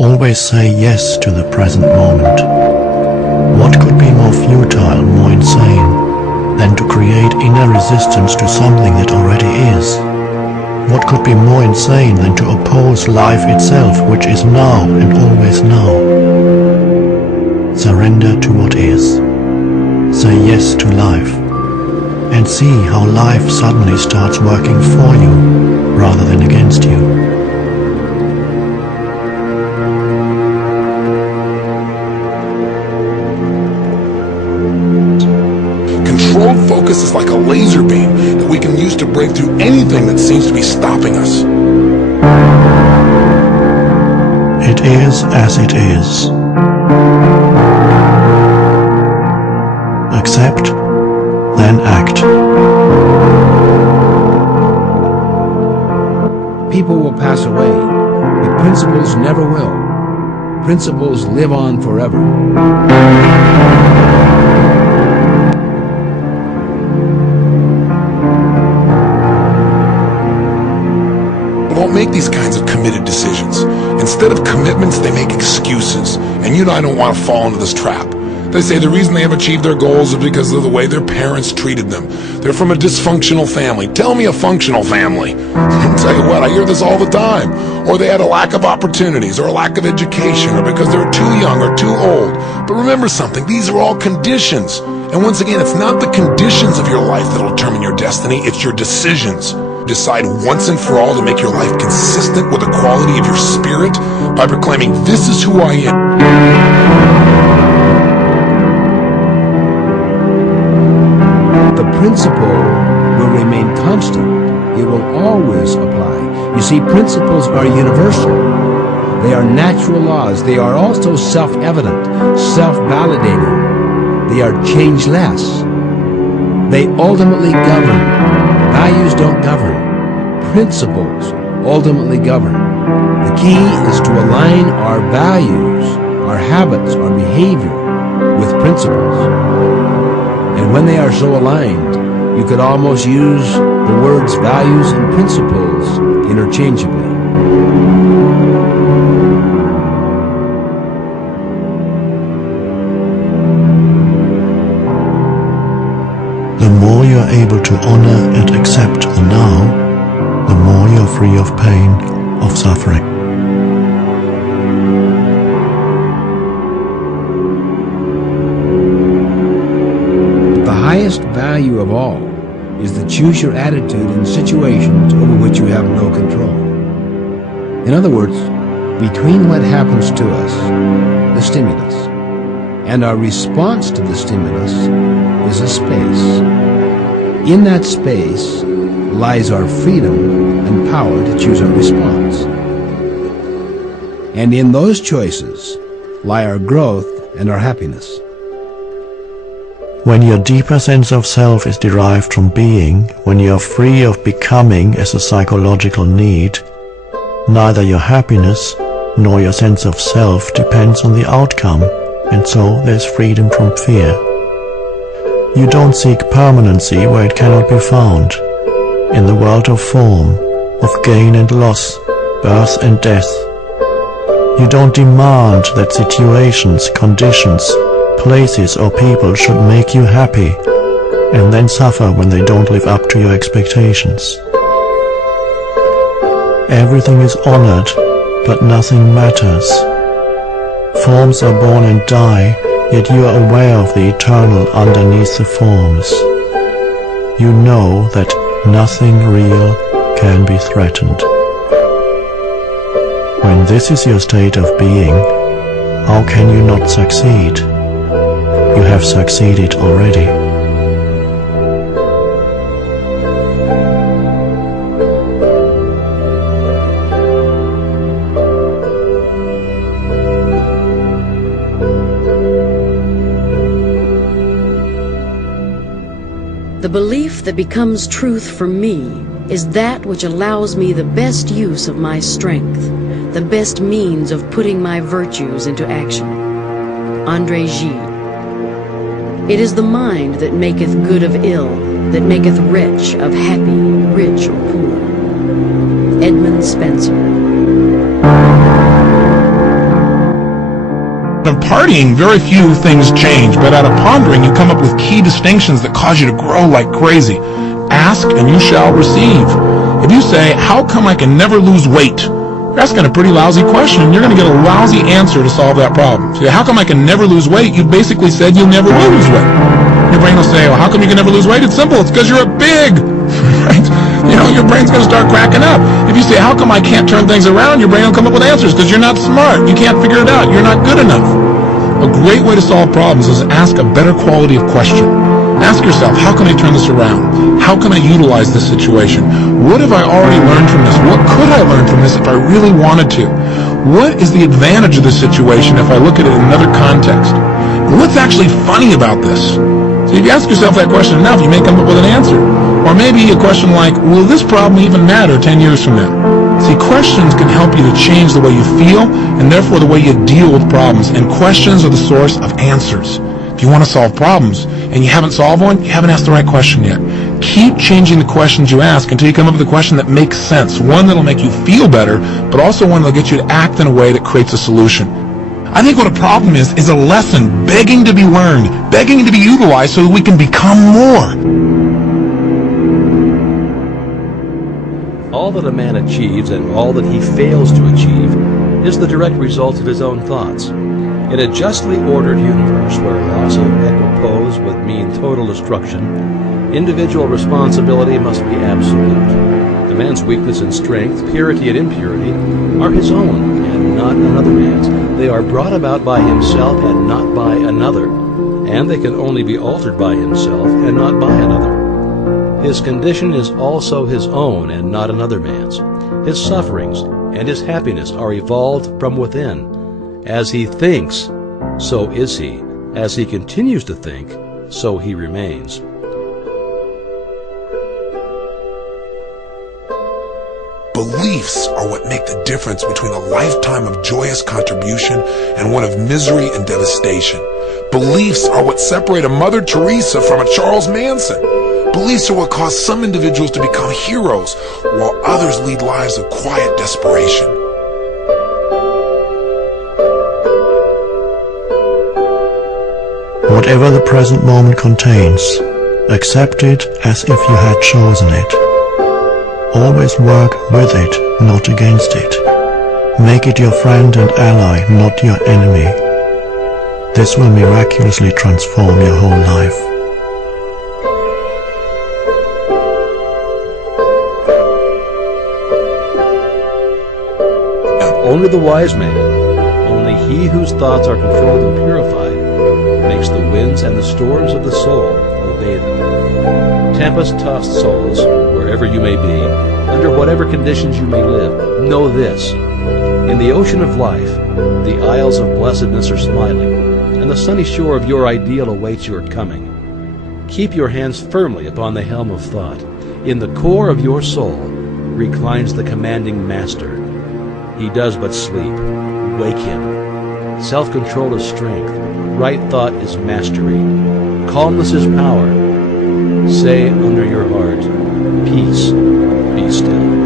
Always say yes to the present moment. What could be more futile, more insane, than to create inner resistance to something that already is? What could be more insane than to oppose life itself, which is now and always now? Surrender to what is. Say yes to life, and see how life suddenly starts working for you rather than against you. Controlled focus is like a laser beam that we can use to break through anything that seems to be stopping us. It is as it is. Accept, then act. People will pass away, but principles never will. Principles live on forever. Don't make these kinds of committed decisions. Instead of commitments, they make excuses. And you and I don't want to fall into this trap. They say the reason they have achieved their goals is because of the way their parents treated them. They're from a dysfunctional family. Tell me a functional family. I'll tell you what, I hear this all the time. Or they had a lack of opportunities, or a lack of education, or because they're too young or too old. But remember something, these are all conditions. And once again, it's not the conditions of your life that will determine your destiny, it's your decisions. Decide once and for all to make your life consistent with the quality of your spirit by proclaiming, "This is who I am." The principle will remain constant. It will always apply. You see, principles are universal. They are natural laws. They are also self-evident, self-validating. They are changeless. They ultimately govern. Values don't govern. Principles ultimately govern. The key is to align our values, our habits, our behavior with principles. And when they are so aligned, you could almost use the words values and principles interchangeably. The more you are able to honor and accept the now, the more you are free of pain, of suffering. The highest value of all is to choose your attitude in situations over which you have no control. In other words, between what happens to us, the stimulus, and our response to the stimulus is a space. In that space lies our freedom and power to choose our response. And in those choices lie our growth and our happiness. When your deeper sense of self is derived from being, when you are free of becoming as a psychological need, neither your happiness nor your sense of self depends on the outcome, and so there's freedom from fear. You don't seek permanency where it cannot be found. In the world of form, of gain and loss, birth and death. You don't demand that situations, conditions, places or people should make you happy and then suffer when they don't live up to your expectations. Everything is honored, but nothing matters. Forms are born and die, yet you are aware of the eternal underneath the forms. You know that nothing real can be threatened. When this is your state of being, how can you not succeed? You have succeeded already. The belief that becomes truth for me is that which allows me the best use of my strength, the best means of putting my virtues into action. Andre Gide. It is the mind that maketh good of ill, that maketh wretch of happy, rich or poor. Edmund Spencer. in partying, very few things change, but out of pondering, you come up with key distinctions that cause you to grow like crazy. Ask and you shall receive. If you say, how come I can never lose weight? You're asking a pretty lousy question. You're going to get a lousy answer to solve that problem. So how come I can never lose weight? You basically said you'll never will lose weight. Your brain will say, well, how come you can never lose weight? It's simple. It's because you're a big, right? You know, your brain's going to start cracking up. If you say, how come I can't turn things around? Your brain will come up with answers because you're not smart. You can't figure it out. You're not good enough. A great way to solve problems is to ask a better quality of question. Ask yourself, how can I turn this around? How can I utilize this situation? What have I already learned from this? What could I learn from this if I really wanted to? What is the advantage of this situation if I look at it in another context? And what's actually funny about this? So if you ask yourself that question enough, you may come up with an answer. Or maybe a question like, will this problem even matter 10 years from now? See, questions can help you to change the way you feel and therefore the way you deal with problems. And questions are the source of answers. If you want to solve problems and you haven't solved one, you haven't asked the right question yet. Keep changing the questions you ask until you come up with a question that makes sense, one that'll make you feel better, but also one that'll get you to act in a way that creates a solution. I think what a problem is a lesson begging to be learned, begging to be utilized so that we can become more. All that a man achieves and all that he fails to achieve is the direct result of his own thoughts. In a justly ordered universe where loss of equipoise would mean total destruction, individual responsibility must be absolute. A man's weakness and strength, purity and impurity, are his own and not another man's. They are brought about by himself and not by another, and they can only be altered by himself and not by another. His condition is also his own and not another man's. His sufferings and his happiness are evolved from within. As he thinks, so is he. As he continues to think, so he remains. Beliefs are what make the difference between a lifetime of joyous contribution and one of misery and devastation. Beliefs are what separate a Mother Teresa from a Charles Manson. Beliefs are what cause some individuals to become heroes, while others lead lives of quiet desperation. Whatever the present moment contains, accept it as if you had chosen it. Always work with it, not against it. Make it your friend and ally, not your enemy. This will miraculously transform your whole life. Only the wise man, only he whose thoughts are controlled and purified, makes the winds and the storms of the soul obey them. Tempest-tossed souls, wherever you may be, under whatever conditions you may live, know this. In the ocean of life, the isles of blessedness are smiling, and the sunny shore of your ideal awaits your coming. Keep your hands firmly upon the helm of thought. In the core of your soul reclines the commanding master. He does but sleep. Wake him. Self-control is strength. Right thought is mastery. Calmness is power. Say under your heart, peace, be still.